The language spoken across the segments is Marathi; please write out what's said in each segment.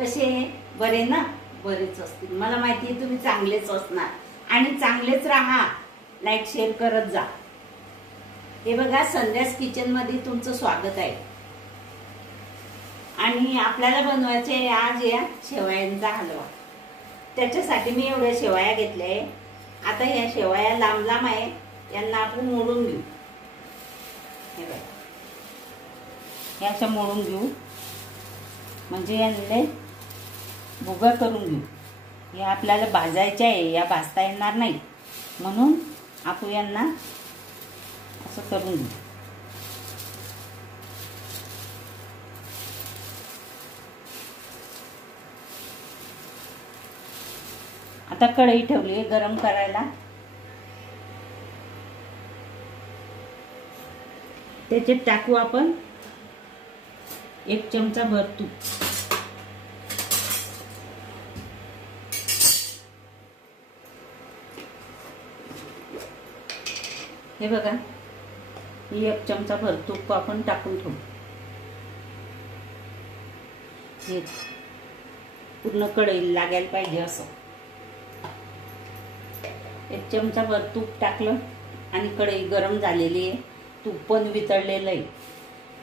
कसे बरे ना? बरेच असतील, मला माहिती आहे तुम्ही चांगलेच असणार आणि चांगलेच राहा. लाईक शेअर करत जा. हे बघा, संध्यास किचन मध्ये तुमचं स्वागत आहे. आणि आपल्याला बनवायचे आज या शेवयांचा हलवा. त्याच्यासाठी मी एवढ्या शेवया घेतल्या आहे. आता या शेवया लांब लांब आहे, यांना आपण मोडून घेऊ. हे बघा, हे अशा मोडून घेऊ, म्हणजे यांना भुगा करून घेऊ. हे आपल्याला भाजायचे आहे, या भाजता येणार नाही, म्हणून आपण यांना असं करून घेऊ. आता कढई ठेवली आहे गरम करायला. त्याच्यात टाकू आपण 1 चमचा भर तूप. हे बघा, 1 चमचा भर तूप आपण टाकून ठेवू. हे पूर्ण कढईला लागायला पाहिजे असं. 1 चमचा भर तूप टाकलं आणि कढई गरम झालेली आहे, तूप पण वितळलेलं आहे.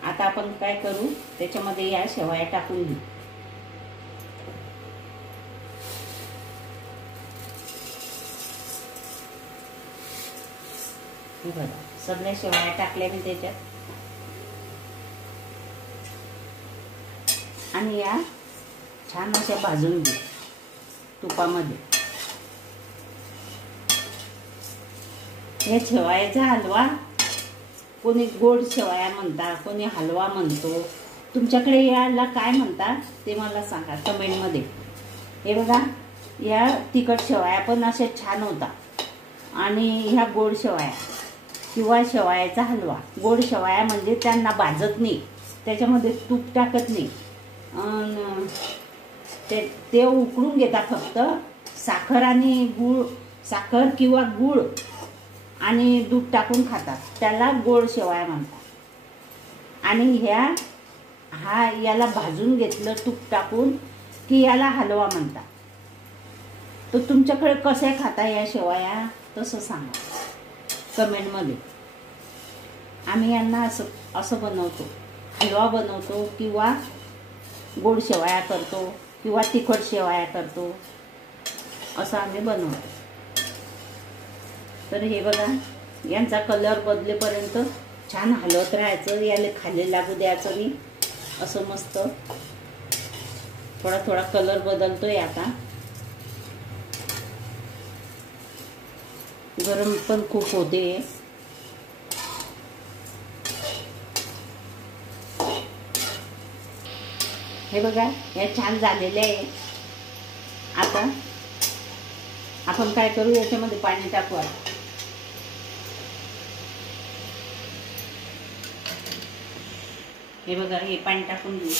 आता आपण काय करू, त्याच्यामध्ये या शेवया टाकून घेऊ. हे बघा, सगळ्या शेवया टाकल्या मी त्याच्यात. आणि या छान अशा भाजून घेऊ तुपामध्ये. या शेवयाचा हलवा कोणी गोड शेवया म्हणतात, कोणी हलवा म्हणतो. तुमच्याकडे याला काय म्हणतात ते मला सांगा कमेंट मध्ये. हे बघा, या तिखट शेवया पण अशा छान होतात आणि ह्या गोड शेवया किंवा शेवयाचा हलवा. गोड शेवया म्हणजे त्यांना भाजत नाही, त्याच्यामध्ये तूप टाकत नाही, ते उकळून घेतात. फक्त साखर आणि गूळ, साखर किंवा गूळ आणि दूध टाकून खातात, त्याला गोड शेवया म्हणतात. आणि याला भाजून घेतलं तूप टाकून की याला हलवा म्हणतात. तर तुमच्याकडे कसे खाता या शेवया तसं सांगा कमेंट मध्ये. आम्ही यांना असं बनवतो, हलवा बनवतो किंवा गोड शेवया करतो किंवा तिखट शेवया करतो, असं आम्ही बनवतो. तर हे बघा, यांचा कलर बदलेपर्यंत छान हलवत राहायचं. याला खाली लागू द्यायचं नाही. असं मस्त थोडा थोडा कलर बदलतोय. आता गरम पण खूप होते. हे बघा, या छान झालेले आहे. आता आपण काय करू, याच्यामध्ये पाणी टाकू. हे बघा, हे पाणी टाकून घेऊ.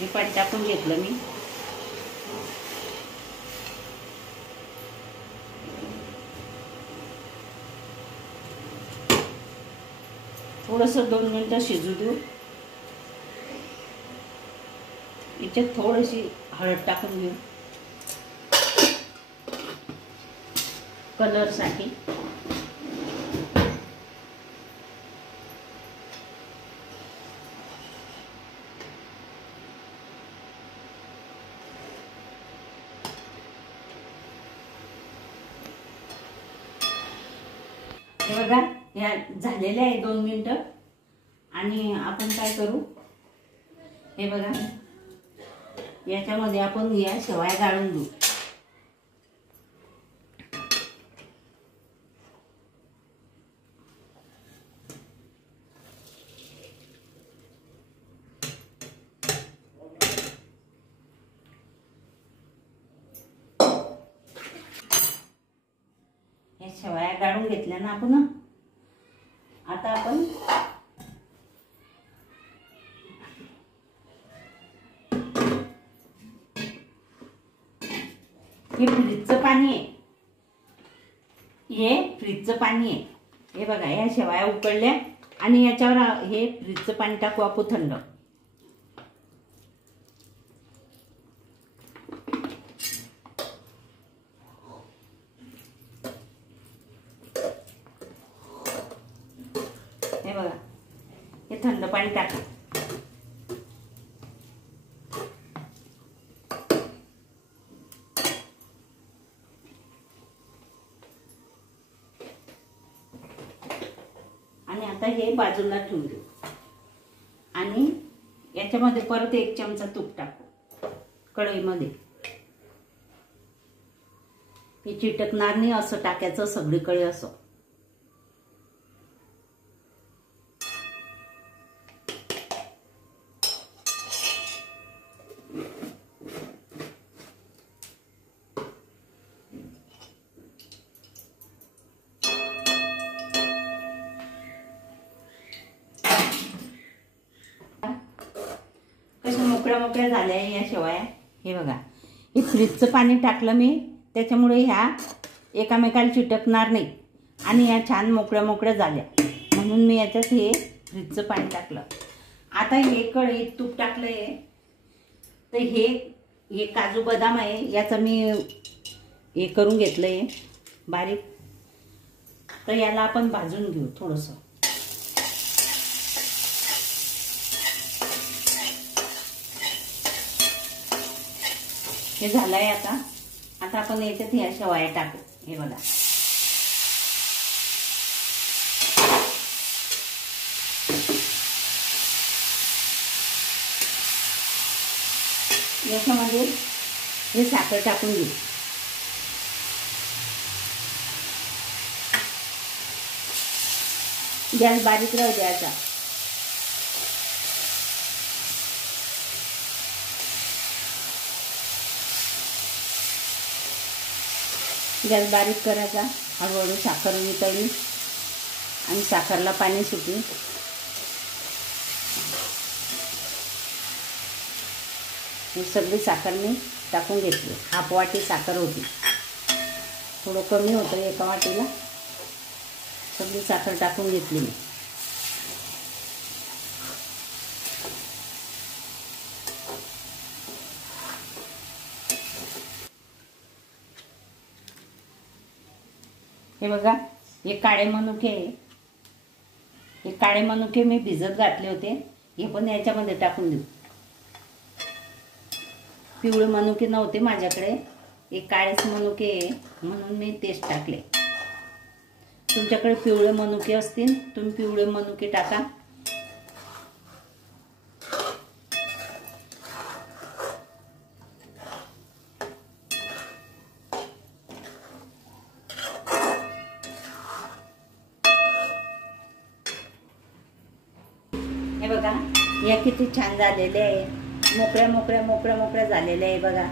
हे पाणी टाकून घेतलं मी. थोडंसं 2 मिनिटं शिजू देऊ. याच्यात थोडीशी हळद टाकून घेऊ कलर साठी. हे बघा, या झालेले आहे 2 मिनिटं. आणि आपण काय करू, हे बघा, याच्यामध्ये आपण या शेवया गाळून घेऊ. शेवया गाळून घेतल्या ना आपण. आता आपण हे फ्रीजचं पाणी आहे, हे फ्रीजचं पाणी आहे. हे बघा, या शेवया उकळल्या आणि याच्यावर हे फ्रीजचं पाणी टाकू आपण थंड. हे बघा, हे थंड पाणी टाका. आणि आता हे बाजूला ठेवून देऊ आणि याच्यामध्ये परत 1 चमचा तूप टाकू कढईमध्ये. हे चिटकणार नाही असं टाकायचं सगळीकडे असं. कशा मोकळ्या मोकळ्या झाल्या या शेवया. हे बघा, हे फ्रीजचं पाणी टाकलं मी, त्याच्यामुळे ह्या एकामेकाला चिटकणार नाही आणि या छान मोकळ्या मोकळ्या झाल्या, म्हणून मी याच्यात हे फ्रीजचं पाणी टाकलं. आता हे कढईत तूप टाकलंय, तर हे काजू बदाम आहे, याचं मी हे करून घेतलंय बारीक. तर याला आपण भाजून घेऊ थोडंसं. हे झालंय. आता आपण याच्यात ह्या शेवया टाकू. हे बघा, याच्यामध्ये हे साखर टाकून घेऊ. गॅस बारीक राहू द्यायचा. गॅस बारीक करायचा. हळूहळू साखर वितळली आणि साखरला पाणी सुटली. ही सगळी साखर मी टाकून घेतली. 1/2 वाटी साखर होती, थोडं कमी होतं एका वाटीला. सगळी साखर टाकून घेतली मी. हे बघा, हे काळे मनुके आहे. हे काळे मनुके मी भिजत घातले होते, हे पण याच्यामध्ये टाकून देऊ. पिवळे मनुके नव्हते माझ्याकडे, हे काळेच मनुके आहे म्हणून मी तेच टाकले. तुमच्याकडे पिवळे मनुके असतील, तुम्ही पिवळे मनुके टाका. हे बघा, या किती छान झालेले आहे. मोकळ्या मोकळ्या मोकळ्या मोकळ्या झालेल्या आहे बघा.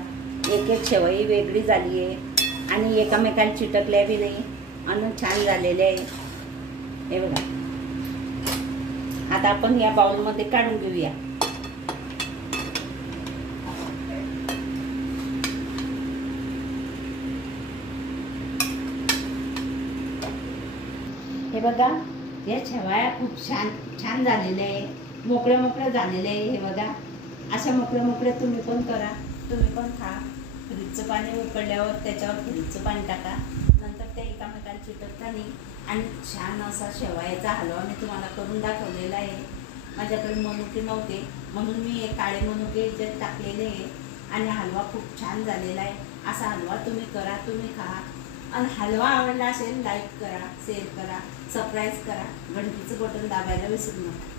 एक एक शेवई वेगळी झाली आहे आणि एकामेकाला चिटकल्या बी नाही आणि छान झालेले आहे. हे बघा, आता आपण या बाउलमध्ये काढून घेऊया. हे बघा, या शेवया खूप छान छान झालेल्या आहे, मोकळ्या मोकळ्या झालेल्या आहे. हे बघा, अशा मोकळ्या मोकळ्या तुम्ही पण करा, तुम्ही पण खा. फ्रीजचं पाणी उकळल्यावर त्याच्यावर फ्रीजचं पाणी टाका, नंतर ते एकामेकाला चिटकता नाही आणि छान असा शेवयाचा हलवा मी तुम्हाला करून दाखवलेला आहे. माझ्याकडे मनुके नव्हते म्हणून मी हे काळे मनुके याच्यात टाकलेले आहे आणि हलवा खूप छान झालेला आहे. असा हलवा तुम्ही करा, तुम्ही खा. आणि हलवा आवडला असेल लाईक करा, शेअर करा, सबस्क्राईब करा, घंटीचं बटन दाबायला विसरू नका.